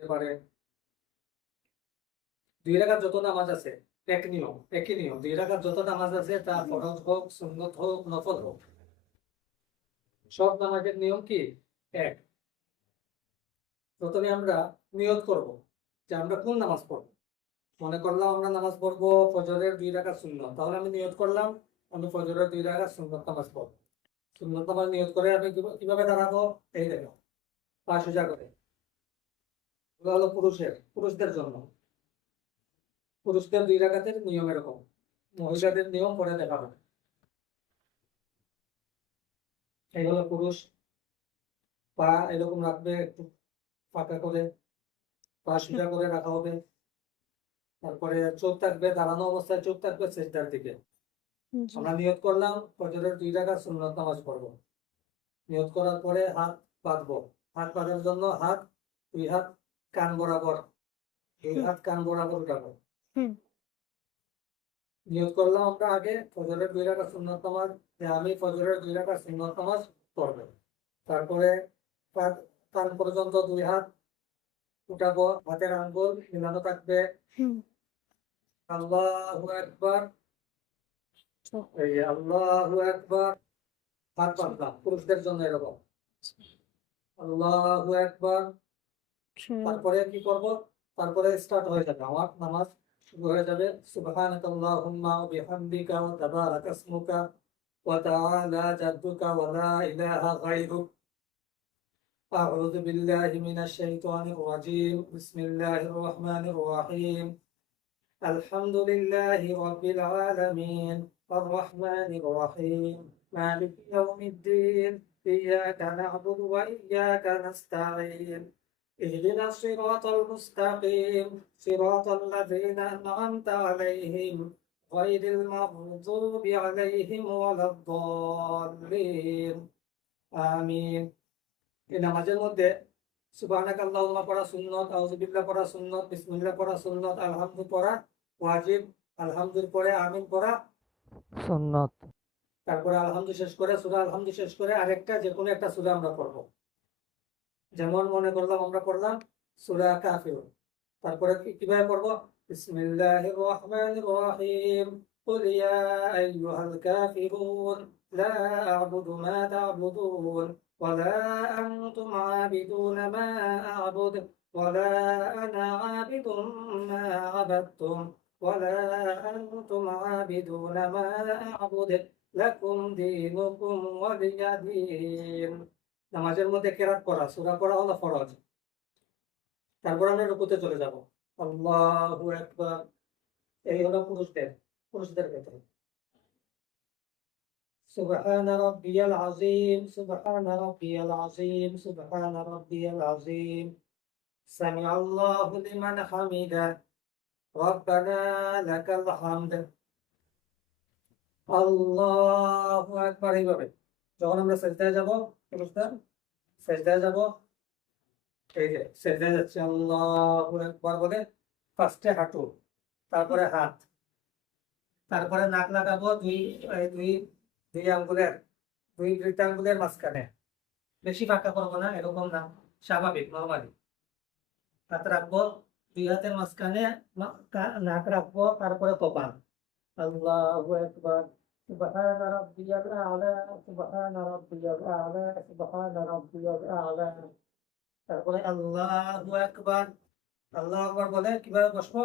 এবারে দুই রাকাত যত নামাজ আছে, এক নিয়ম, একই নিয়ম, দুই যত নামাজ আছে, তা ফরজ হোক, সুন্নত হোক, নফল হোক। সব নামাজের নিয়ম কি? এক। প্রথমে আমরা নিয়ত করব যে আমরা কোন নামাজ পড়ব। মনে করলাম আমরা নামাজ পড়ব ফজরের দুই রাকাত সুন্নত, তাহলে আমি নিয়ত করলাম আমি ফজরের দুই রাকাত সুন্নত নামাজ পড়ব। সুন্নত নামাজ নিয়ত করে আমি কিভাবে- দাঁড়াবো? এই দেখো পা সোজা করে। এগুলো হলো পুরুষের পুরুষদের জন্য। পুরুষদের দুই রাকাতের নিয়ম এরকম। মহিলাদের নিয়ম পরে দেখা হবে এই হলো পুরুষ পা এরকম রাখবে একটু ফাঁকা করে পা সোজা করে রাখা হবে। তারপরে চোখ থাকবে দাঁড়ানো অবস্থায় চোখ থাকবে সেজদার দিকে। আমরা নিয়ত করলাম ফজরের দুই রাকাত সুন্নত নামাজ পড়ব। নিয়ত করার পরে হাত বাঁধবো। হাত বাঁধার জন্য হাত দুই হাত কান বরাবর। দুই হাত কান বরাবর উঠাবো হুম। নিয়ত করলাম আমরা আগে ফজরের দুই রাকাত সুন্নত নামাজ যে আমি ফজরের দুই রাকাত সুন্নত নামাজ পড়ব। তারপরে কান- পর্যন্ত দুই হাত উঠাবো হাতের আঙ্গুল মিলানো থাকবে। আল্লাহু আকবার। এই আল্লাহু আকবার। হাত বাঁধলাম পুরুষদের জন্য এরকম। আল্লাহু আকবার। হুম তারপরে কি করব তারপরে স্টার্ট হয়ে যাবে আমার নামাজ শুরু হয়ে যাবে সুবহানাকা আল্লাহুম্মা ওয়া বিহামদিকা ওয়া তাবারাকা ইসমুকা ওয়া তাআলা জাদ্দুকা ওয়া লা ইলাহা গায়রুক أعوذ بالله من الشيطان الرجيم بسم الله الرحمن الرحيم الحمد لله رب العالمين الرحمن الرحيم مالك يوم الدين إياك نعبد وإياك نستعين اهدنا الصراط المستقيم صراط الذين أنعمت عليهم غير المغضوب عليهم ولا الضالين آمين এই নামাজের মধ্যে সুবহানাক আল্লাহুম্মা পড়া সুন্নত আউযুবিল্লাহ পড়া সুন্নত বিসমিল্লাহ পড়া সুন্নত আলহামদু পড়া ওয়াজিব আলহামদুর পরে আমিন পড়া সুন্নত তারপরে আলহামদু শেষ করে সূরা আলহামদু শেষ করে আরেকটা যে কোনো একটা সূরা আমরা পড়ব যেমন মনে করলাম আমরা পড়লাম সূরা কাফিরুন তারপরে কি- কিভাবে পড়ব বিসমিল্লাহির রহমানির রহিম قل يا أيها الكافرون لا أعبد ما تعبدون ولا أنتم عابدون ما أعبد ولا أنا عابد ما عبدتم ولا أنتم عابدون ما أعبد لكم دينكم ولي دين নামাজের মধ্যে কেরাত পড়া সূরা পড়া হলো ফরজ তারপর আমরা রুকুতে চলে যাব আল্লাহু আকবার এই হলো পুরুষদের পুরুষদের ক্ষেত্রে سبحان ربي العظيم سبحان ربي العظيم سبحان ربي العظيم سمع الله لمن حمده ربنا لك الحمد আল্লাহু আকবার এইভাবে যখন আমরা সেজদায় যাব, পুরুষরা সেজদায় যাব, এই যে সেজদায় যাচ্ছে, আল্লাহু আকবার বলে ফার্স্টে হাঁটু, তারপরে হাত, তারপরে নাক লাগাবো দুই দুই দুই আঙ্গুলের, দুই বৃত্তাঙ্গুলের মাঝখানে। বেশি ফাঁকা করব না, এরকম না, স্বাভাবিক নর্মালি হাত রাখব, দুই হাতের মাঝখানে নাক রাখব, তারপরে কপাল। আল্লাহু আকবার। سبحان ربي الأعلى سبحان ربي الأعلى سبحان ربي الأعلى তারপরে আল্লাহু আকবার আল্লাহু আকবার বলে কিভাবে বসবো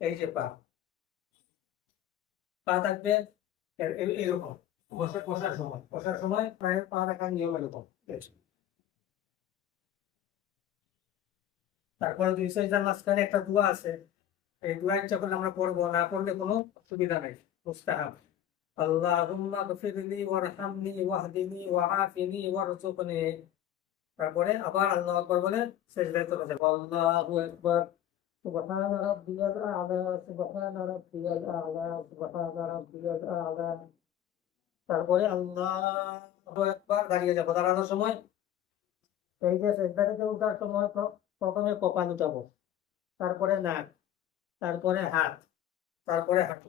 এই যে পা পা থাকবে এ- এ- এরকম বসে বসার সময় বসার সময় পায়ের পা রাখার নিয়ম এরকম তারপরে দুই সাইডের মাঝখানে একটা দোয়া আছে এই দোয়া যখন আমরা পড়বো না পড়লে কোনো অসুবিধা নাই মুস্তাহাব আল্লাহুম্মা গফিরলি ওয়ারহামনি ওয়াহদিনি ওয়াআফিনি ওয়ারযুকনি তারপরে আবার আল্লাহু আকবার বলে সেজদায় চলে যাবো আল্লাহু আকবার سبحان ربي الأعلى سبحان ربي الأعلى سبحان ربي الأعلى তারপরে আল্লাহু আকবার দাঁড়িয়ে যাবো দাঁড়ানোর সময় এই যে সেজদা থেকে উঠার সময় প্র- প্রথমে কপাল উঠাবো তারপরে নাক তারপরে হাত তারপরে হাঁটু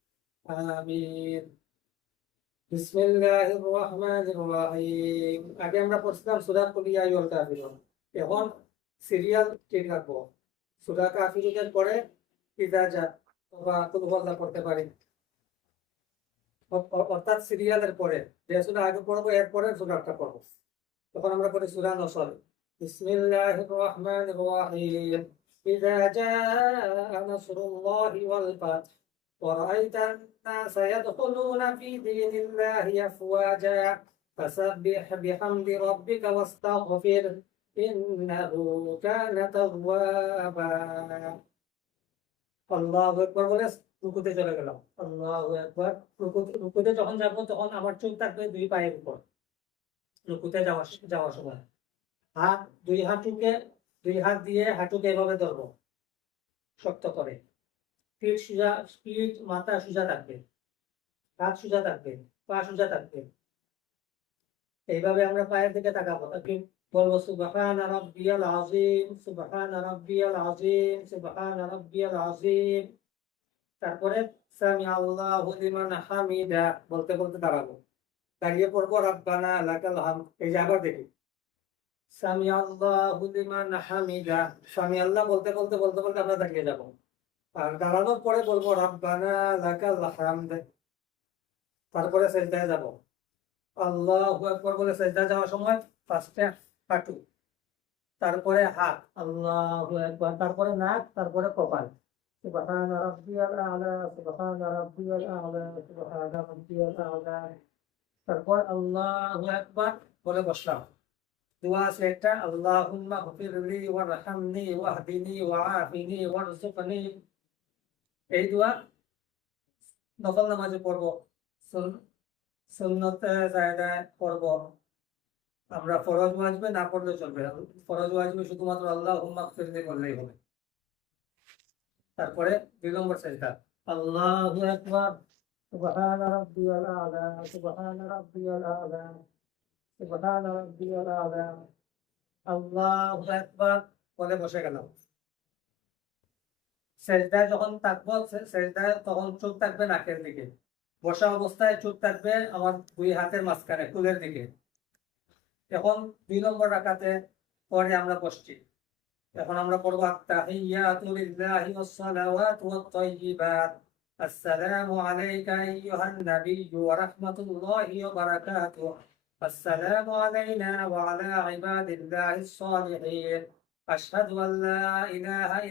আমিন। বিসমিল্লাহির রহমানির রহিম। আগে আমরা পড়ছিলাম সুরা কুলিয়া ইয়াল কাফিরুন। এখন সিরিয়াল ঠিক রাখব। সুরা কাফিরুনের পরে ইজাজা বা কুলহল্লা পড়তে পারি অর্থাৎ সিরিয়ালের পরে। যে সুরা আগে পড়ব এর পরে সুরাটা পড়ব তখন আমরা পড়ি সুরা নসল বিসমিল্লাহির রহমানির রহিম ইজা জা নাসরুল্লাহি ওয়াল ফাতহ ورأيت الناس يدخلون في دين الله أفواجا فسبح بحمد ربك واستغفر إنه كان توابا আল্লাহ একবার বলে রুকুতে চলে গেলাম আল্লাহ একবার রুকুতে রুকুতে যখন যাবো তখন আমার চোখ থাকবে দুই পায়ের উপর রুকুতে যাওয়ার যাওয়ার সময় হাত দুই হাঁটুকে দুই হাত দিয়ে হাঁটুকে এভাবে ধরবো শক্ত করে পিঠ সোজা পিঠ মাথা সোজা থাকবে। হাত সোজা থাকবে, পা সোজা থাকবে। এইভাবে আমরা পায়ের দিকে তাকাবো। তাকে বলব, সুবহান রাব্বিয়াল আযীম, সুবহান রাব্বিয়াল আযীম, সুবহান রাব্বিয়াল আযীম। তারপরে সামি আল্লাহু লিমান হামিদা, বলতে বলতে দাঁড়াবো। দাঁড়িয়ে পড়ব, রাব্বানা লাকাল হামদ। এই যে আবার দেখি। সামি আল্লাহু লিমান হামিদা সামি আল্লাহ বলতে বলতে বলতে বলতে আমরা দাঁড়িয়ে যাব। আর দাঁড়ানোর পরে বলব, রাব্বানা লাকাল হামদ। তারপরে সেজদায় যাব। আল্লাহু আকবার বলে সেজদা যাওয়ার সময় ফার্স্টে হাঁটু, তারপরে হাত, আল্লাহু আকবার, তারপরে নাক, তারপরে কপাল। সুবহান রাব্বিয়াল আ'লা, সুবহান রাব্বিয়াল আ'লা, সুবহান রাব্বিয়াল আ'লা। তারপর আল্লাহু আকবার বলে বসলাম। দোয়া আছে একটা, আল্লাহুম্মা ওয়ারহামনি ওয়াহদিনি ওয়াআফিনি ওয়ারযুকনি। এই দোয়া নফল নামাজে পড়ব, সুন- সুন্নতে জায়গায় পড়ব। আমরা ফরজ ওয়াজবে না পড়লে চলবে ফরজ ওয়াজবে শুধুমাত্র আল্লাহ হুম্মা ফিরলি করলেই হবে। তারপরে দুই নম্বর সেজদা। আল্লাহু আকবার। সুবহান রাব্বিয়াল আ'লা সুবহান রাব্বিয়াল আ'লা সুবহান রাব্বিয়াল আ'লা। আল্লাহু আকবার। বলে বসে গেলাম। সেজদায় যখন থাকব সেজদায় তখন চোখ থাকবে নাকের দিকে। বসা অবস্থায় চোখ থাকবে আমার দুই হাতের মাঝখানে কুলের দিকে। এখন দুই নম্বর রাখাতে পরে আমরা বসছি। এখন আমরা পড়ব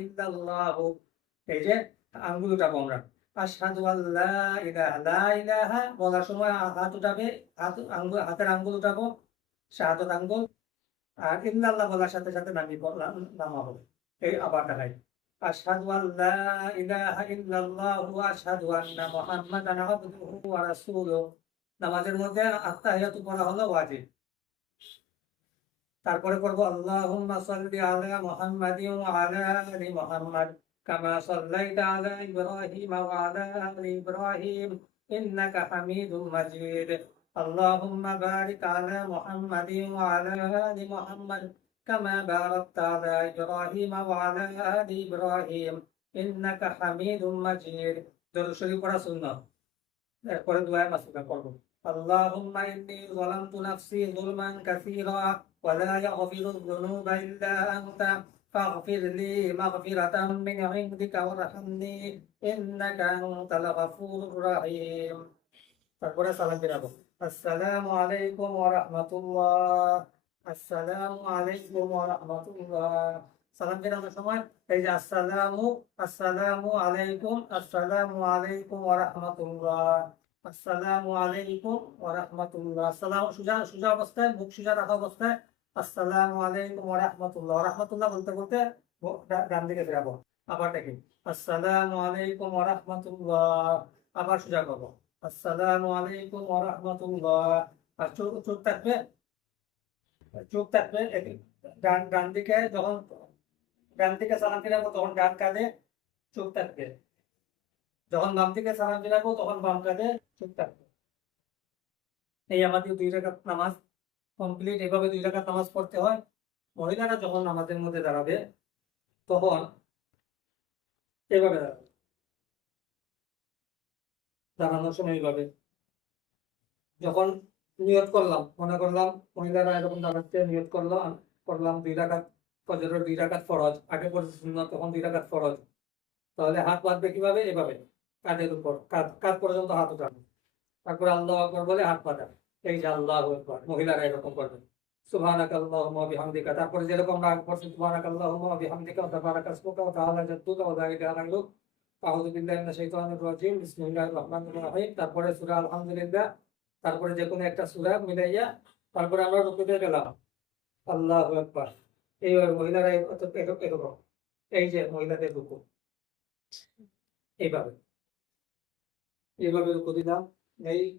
ইল্লাল্লাহ। এই যে, আঙ্গুল উঠাবো আমরা। আশহাদু আল ইলাহা, লা ইলাহা, বলার সময় হাত উঠাবে, হাত আঙ্গুল হাতের আঙ্গুল উঠাবো, শাহাদত আঙ্গুল, আর ইল্লাল্লাহ বলার সাথে সাথে নামি নামা হবে এই আবার দেখাই। আশহাদু ইলাহা ইল্লাল্লাহ ওয়া আশহাদু আন্না মুহাম্মাদান আবদুহু ওয়া নামাজের মধ্যে আত্তাহিয়াতু পড়া হলো তারপরে করব আল্লাহুম্মা সাল্লি আলা মুহাম্মাদিন ওয়া আলা আলি মুহাম্মাদ। কামা সাল্লাইতা আলা ইব্রাহিম ওয়া আলা আলি ইব্রাহিম ইন্নাকা হামিদুম মাজিদ اللهم بارك على محمد وعلى آل محمد كما باركت على إبراهيم وعلى آل إبراهيم إنك حميد مجيد দরুদ শরীফ পড়া সুন্নাত এরপরে দোয়া মাসুকা করব اللهم إني ظلمت نفسي ظلما كثيرا ولا يغفر الذنوب إلا أنت فاغفر لي مغفرة من عندك وارحمني إنك أنت الغفور الرحيم তারপরে সালাম ফিরাবো আসসালামু আলাইকুম ওয়া রাহমাতুল্লাহ আসসালামু আলাইকুম ওয়া রাহমাতুল্লাহ সালাম ফিরানোর সময় এই যে আসসালামু আসসালামু আলাইকুম আসসালামু আলাইকুম ওয়া রাহমাতুল্লাহ আসসালামু আলাইকুম ওয়া রাহমাতুল্লাহ আসসালাম সুজা সুজা অবস্থায় মুখ সুজা রাখা অবস্থায় আসসালামু আলাইকুম রাহমাতুল্লাহ। রাহমাতুল্লাহ বলতে বলতে ডান দিকে ফিরাবো। আবার দেখি। আসসালামু আলাইকুম রাহমাতুল্লাহ। আবার সুজা করব। আসসালামু আলাইকুম রাহমাতুল্লাহ। আর চোখ চোখ থাকবে? চোখ থাকবে? ডান ডান দিকে যখন, ডান থেকে সালাম ফিরাবো তখন ডান কাঁধে চোখ থাকবে। যখন বাম থেকে সালাম ফিরাবো তখন বাম কাঁধে চোখ থাকবে। এই আমাদের দুই রাকাত নামাজ কমপ্লিট এভাবে দুই রাকাত নামাজ পড়তে হয়। মহিলারা যখন নামাজের মধ্যে দাঁড়াবে, তখন এভাবে দাঁড়াবে। দাঁড়ানোর সময় এইভাবে যখন নিয়ত করলাম, মনে করলাম মহিলারা এরকম দাঁড়াচ্ছে, নিয়ত করলাম করলাম দুই রাকাত ফজরের দুই রাকাত ফরজ, আগে পড়েছে সুন্নাত, তখন দুই রাকাত ফরজ। তাহলে হাত বাঁধবে কীভাবে? এভাবে। কাঁধের উপর। কাঁধ কাঁধ পর্যন্ত হাত উঠানো। তারপরে আল্লাহ আকবর বলে হাত পাতা এই যে আল্লাহ মহিলারা এরকম তারপরে তারপরে যে কোনো একটা সূরা মিলাইয়া, তারপরে আমরা রুকুতে গেলাম। আল্লাহু মহিলারা এই- এত- এরকম এই যে মহিলাদের রুকু। এইভাবে। এইভাবে রুকু দিলাম। এই।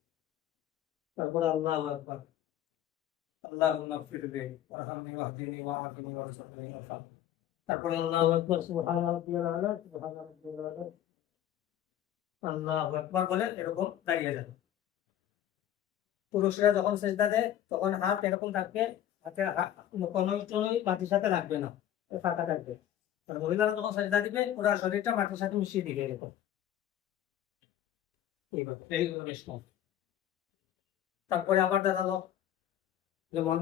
তারপরে আল্লাহু আকবার। আল্লাহুম্মা ফিরলি ওয়ারহামনি ওয়াহদিনি তারপরে আল্লাহু আকবার আলা আলা। আল্লাহু আকবার বলে এরকম দাঁড়িয়ে পুরুষরা যখন সেজদা দেয়, তখন হাত এরকম থাকবে, হাতে কোনো টনই মাটির সাথে লাগবে না ফাঁকা থাকবে। আর মহিলারা যখন সেজদা দিবে, ওরা শরীরটা মাটির সাথে মিশিয়ে দিবে এরকম। এইভাবে কম। তারপরে আবার দেখা দাঁড়াল যেমন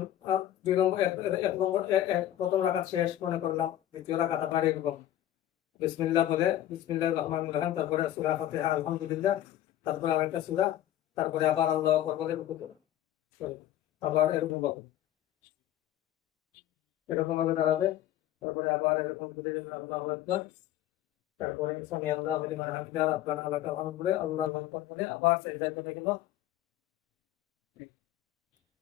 দুই নম্বর, এক নম্বর প্রথম রাখাত শেষ মনে করলাম, দ্বিতীয় রাখাত আবার এরকম। বিসমিল্লাহ বলে বিসমিল্লাহ রহমান রহিম, তারপরে সুরা ফাতিহা, আলহামদুলিল্লাহ, তারপরে আরেকটা সুরা, তারপরে আবার আল্লাহ আকবার বলে রুকু আবার এরকম ভাবে। এরকম ভাবে দাঁড়াবে, তারপরে আবার এরকম করে আল্লাহ আকবার। তারপরে সামি আল্লাহ বলে মানে হামিদা রাব্বানা লাকাল বলে আল্লাহ আবার সেজদায় চলে গেল।